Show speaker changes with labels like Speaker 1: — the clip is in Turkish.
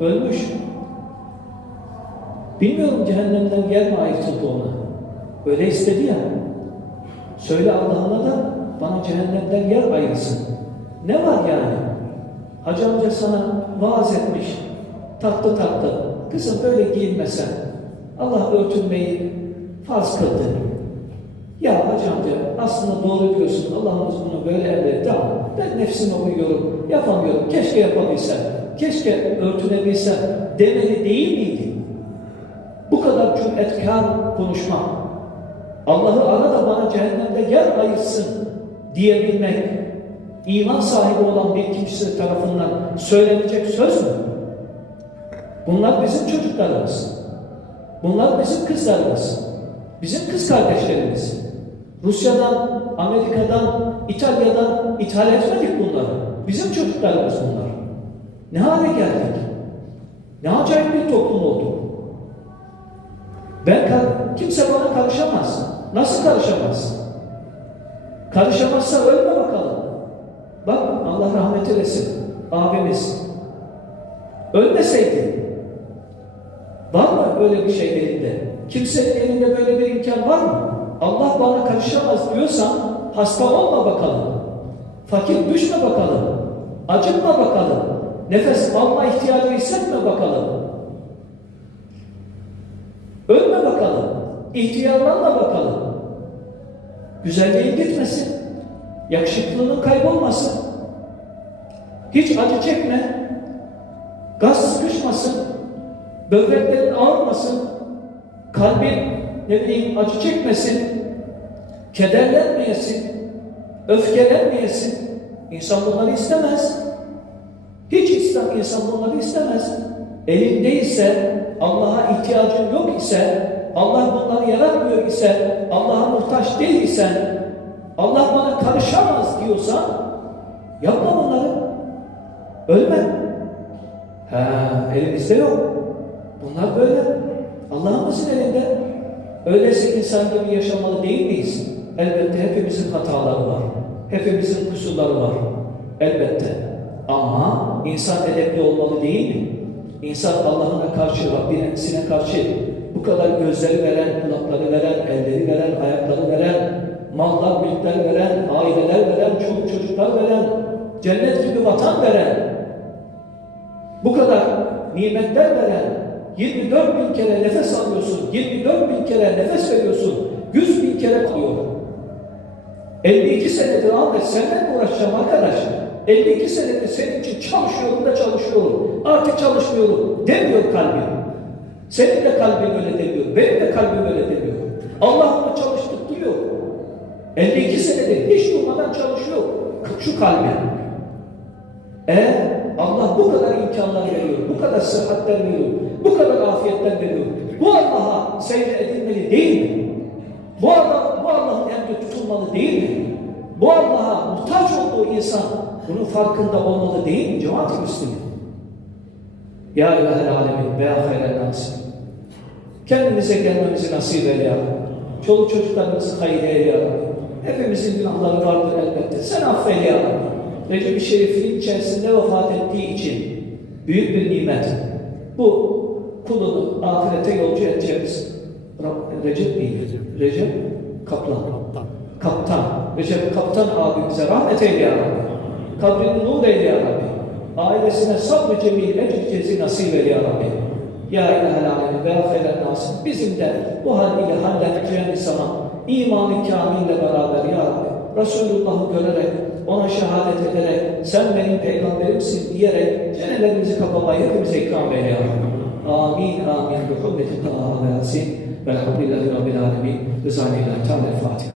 Speaker 1: Ölmüş. Bilmiyorum cehennemden yer mi ona. Öyle istedi ya. Söyle Allah'ına da bana cehennemden yer ayırsın. Ne var yani? Hacı amca sana vaaz etmiş. Tatlı tatlı. Kızım böyle giyinmesen. Allah örtünmeyi farz kıldı. Ya hacı amca aslında doğru diyorsun. Allah'ımız bunu böyle emretti ama ben nefsime uyuyorum. Yapamıyorum. Keşke yapabilsem. Keşke örtünebilsem. Demeli değil miydi? Bu kadar cüretkar konuşma. Allah'ı ara da bana cehennemde yer ayırsın diyebilmek iman sahibi olan bir kimse tarafından söylenecek söz mü? Bunlar bizim çocuklarımız. Bunlar bizim kızlarımız. Bizim kız kardeşlerimiz. Rusya'dan, Amerika'dan, İtalya'dan ithal etmedik bunları. Bizim çocuklarımız bunlar. Ne hale geldik? Ne acayip bir toplum olduk. Ben kimse bana karışamaz. Nasıl karışamaz? Karışamazsa ölme bakalım. Bak Allah rahmet eylesin abimiz. Ölmeseydi var mı öyle bir şey elinde? Kimsenin elinde böyle bir imkan var mı? Allah bana karışamaz diyorsan hasta olma bakalım. Fakir düşme bakalım. Acıkma bakalım. Nefes alma ihtiyacı hissetme bakalım. Ölme bakalım. İhtiyarlanma bakalım. Güzelliğin gitmesin. Yakışıklılığın kaybolmasın. Hiç acı çekme. Gaz sıkışmasın. Böbreklerin ağrımasın. Kalbin ne bileyim acı çekmesin. Kederlenmeyesin. Öfkelenmeyesin. İnsan bunları istemez. Hiç İslam insan bunları istemez. Elindeyse, Allah'a ihtiyacın yok ise, Allah bunları yaratmıyor ise, Allah'a muhtaç değil isen, Allah bana karışamaz diyorsan, yapma bunları. Ölme. Ha, elimizde yok. Bunlar böyle. Allah'ımızın elinde. Öyleyse insan gibi yaşamalı değil miyiz? Elbette hepimizin hataları var. Hepimizin kusurları var. Elbette. Ama insan edepli olmalı değil mi? İnsan Allah'ına karşı, Rabbine karşı bu kadar gözleri veren, kulakları veren, elleri veren, ayakları veren, mallar, mülkler veren, aileler veren, çoluk çocuklar veren, cennet gibi vatan veren, bu kadar nimetler veren, 24 bin kere nefes alıyorsun, 24 bin kere nefes veriyorsun, 100 bin kere kalıyor. 52 senedir Ahmet senden uğraşacağım arkadaş. 52 senedir senin için çalışıyorum da çalışıyorum. Artık çalışmıyorum demiyor kalbim. Senin de kalbin öyle demiyor. Benim de kalbim öyle demiyor. Allah onu çalıştık diyor. 52 senedir hiç durmadan çalışıyor. Şu kalbi. Eğer Allah bu kadar imkanlar veriyor, bu kadar sıhhatler veriyor, bu kadar afiyetler veriyor. Bu Allah'a secde edilmeli değil mi? Bu Allah, bu Allah'ın emri tutulmalı değil mi? Bu Allah'a muhtaç olduğu insan bunun farkında olmalı değil mi cemaat-i Müslümin? Ya ilahel alemin veya hayren nasip. Kendimize gelmemizi nasip eyle ya Rabbi. Çoluk çocuklarımızı hayır eyle ya Rabbi. Hepimizin günahları vardır elbette. Sen affeyle ya Rabbi. Recep-i Şerif'in içerisinde vefat ettiği için büyük bir nimet. Bu kulunu ahirete yolcu edeceğimiz Recep miydi? Recep Kaplan. Kaptan. Recep Kaptan abimize rahmet eyle ya Rabbi. Kabrini nur eyle ya Rabbi. Ailesine sabrı cemil ecr cezi nasip eyle ya Rabbi. Ya ilahel alemin ve hayren nasip. Bizim de bu haliyle halledeceğimiz zaman imanı kamille beraber ya Rabbi. Resulullah'ı görerek, ona şehadet ederek, sen benim peygamberimsin diyerek cenelerimizi kapamayı hepimize ikram eyle ya Rabbi. Amin, amin. Bi hurmeti Taha ve Yasin. Velhamdülillahi Rabbil alemin. Rızanillahi Teala Fatiha.